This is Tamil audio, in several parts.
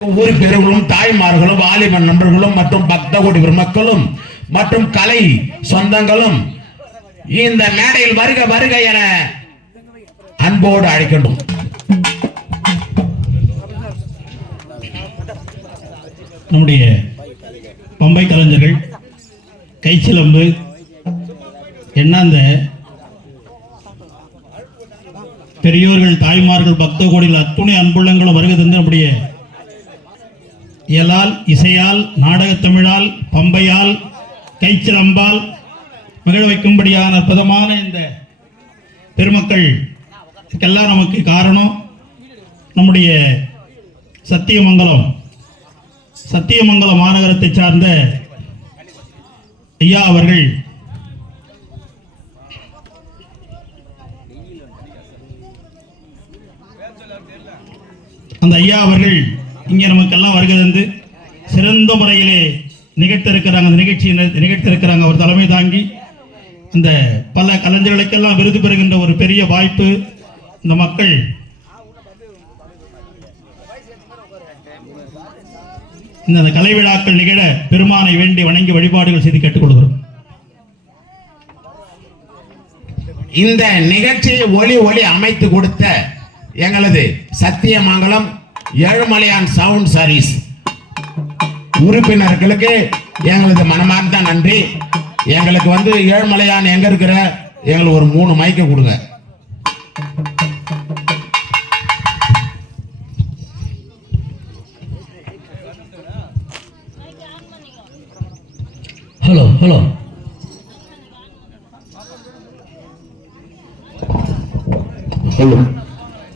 ஒவ்வொரு பெருகளும் தாய்மார்களும் வாலிபன் நண்பர்களும் மற்றும் பக்த கோடி பெருமக்களும் மற்றும் கலை சொந்தங்களும் இந்த மேடையில் வருக வருக என அன்போடு அழைக்கின்றோம். நம்முடைய பம்பை கலைஞர்கள் கைச்சிலம்பு என்ன அந்த பெரியோர்கள் தாய்மார்கள் பக்த கோடிகள் அத்துணை அன்புள்ளங்களும் வருகை தந்து நம்முடைய இயலால் இசையால் நாடகத்தமிழால் பம்பையால் கைச்சிலம்பால் மகிழ வைக்கும்படியான அற்புதமான இந்த பெருமக்கள். இதுக்கெல்லாம் நமக்கு காரணம் நம்முடைய சத்தியமங்கலம். சத்தியமங்கலம் மாநகரத்தை சார்ந்த ஐயா அவர்கள். அந்த ஐயா அவர்கள் இங்கே நமக்கெல்லாம் வருகை தந்து சிறந்த முறையிலே நிகழ்த்திருக்கிறாங்க அந்த நிகழ்ச்சியை நிகழ்த்திருக்கிறாங்க. அவர் தலைமை தாங்கி அந்த பல கலைஞர்களுக்கெல்லாம் விருது பெறுகின்ற ஒரு பெரிய வாய்ப்பு இந்த மக்கள். இந்த கலை விழாக்கள் நிகழ பெருமானை வேண்டி வணங்கி வழிபாடுகள் செய்து கேட்டுக்கொள்கிறோம். இந்த நிகழ்ச்சியை ஒளி ஒளி அமைத்து கொடுத்த எங்களது சத்தியமங்கலம் ஏழுமலையான் சவுண்ட் சர்வீஸ் உறுப்பினர்களுக்கு எங்களது மனமார்ந்த நன்றி. எங்களுக்கு வந்து ஏழுமலையான் எங்க இருக்கிற எங்களுக்கு ஒரு மூணு மைக்க கொடுங்க. Hello hello hello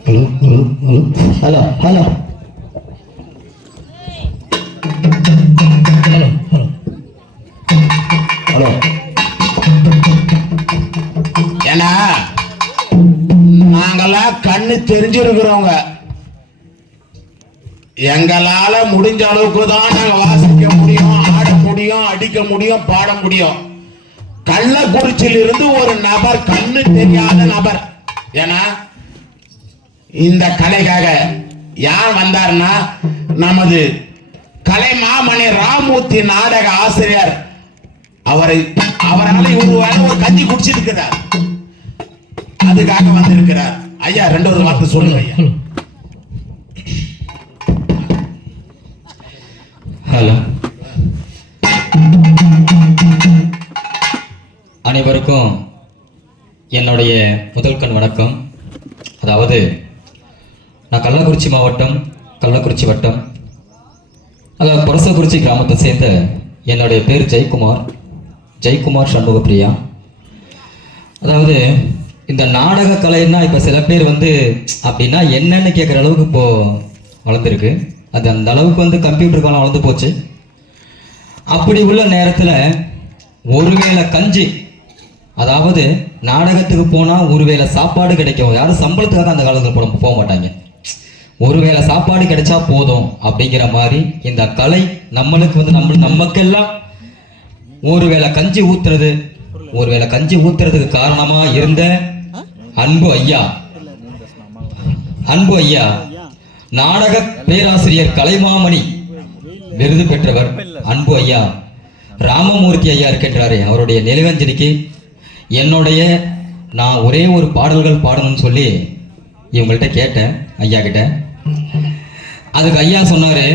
hello hello. Hello ஏன்னா நாங்கெல்லாம் கண்ணு தெரிஞ்சிருக்கிறோங்க எங்களால முடிஞ்ச அளவுக்கு தான் நாங்க வாசிக்க முடியும் ஆட முடியும் அடிக்க முடியும் பாட முடியும். கள்ளக்குறிச்சியிலிருந்து ஒரு நபர் கண்ணு தெரியாத நபர். ஏன்னா இந்த கலைக்காக யார் வந்தார்னா நமது கலை மாமணி ராமூர்த்தி நாடக ஆசிரியர். அவரை அவரால் ஒரு வேற ஒரு கஞ்சி குடிச்சிருக்கிறார். அதுக்காக வந்திருக்கிறார். ஐயா ரெண்டாவது வார்த்தை சொல்லுங்க ஐயா. ஹலோ. அனைவருக்கும் என்னுடைய முதல் கண் வணக்கம். அதாவது நான் கள்ளக்குறிச்சி மாவட்டம் கள்ளக்குறிச்சி வட்டம். அதாவது பரசக்குறிச்சி கிராமத்தை சேர்ந்த என்னுடைய பேர் ஜெயக்குமார். ஜெயக்குமார் சண்முகப்பிரியா. அதாவது இந்த நாடக கலைன்னா இப்போ சில பேர் வந்து அப்படின்னா என்னன்னு கேட்குற அளவுக்கு இப்போ வளர்ந்துருக்கு. அது அந்த அளவுக்கு வந்து கம்ப்யூட்டர் காலம் வளர்ந்து போச்சு. அப்படி உள்ள நேரத்தில் ஒருவேளை கஞ்சி அதாவது நாடகத்துக்கு போனால் ஒருவேளை சாப்பாடு கிடைக்கும். யாரும் சம்பளத்துக்காக அந்த காலத்தில் போட போக மாட்டாங்க. ஒருவேளை சாப்பாடு கிடைச்சா போதும் அப்படிங்கிற மாதிரி இந்த கலை நம்மளுக்கு வந்து நம்ம நமக்கெல்லாம் ஒருவேளை கஞ்சி ஊத்துறது ஒருவேளை கஞ்சி ஊத்துறதுக்கு காரணமா இருந்த அன்பு ஐயா. அன்பு ஐயா நாடக பேராசிரியர் கலைமாமணி விருது பெற்றவர் அன்பு ஐயா. ராமமூர்த்தி ஐயா இருக்கின்றாரே அவருடைய நிலவஞ்சலிக்கு என்னுடைய நான் ஒரே ஒரு பாடல்கள் பாடணும்னு சொல்லி இவங்கள்ட்ட கேட்டேன் ஐயா கிட்ட அதுக்கு ஐயா சொன்னார்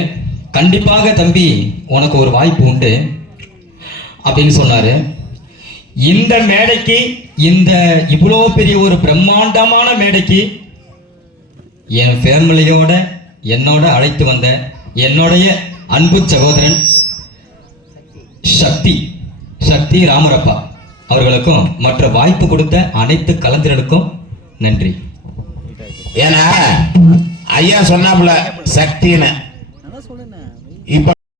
கண்டிப்பாக தம்பி உனக்கு ஒரு வாய்ப்பு உண்டு. அப்படின்னு சொன்னார். இந்த மேடைக்கு இந்த இவ்வளோ பெரிய ஒரு பிரம்மாண்டமான மேடைக்கு என் ஃபேமிலியோட என்னோட அழைத்து வந்த என்னுடைய அன்பு சகோதரன் சக்தி சக்தி ராமரப்பா. அவர்களுக்கும் மற்ற வாய்ப்பு கொடுத்த அனைத்து கலைஞர்களுக்கும் நன்றி. ஏன்னா ஐயா சொன்னாப்புல சக்தின்னு. இப்ப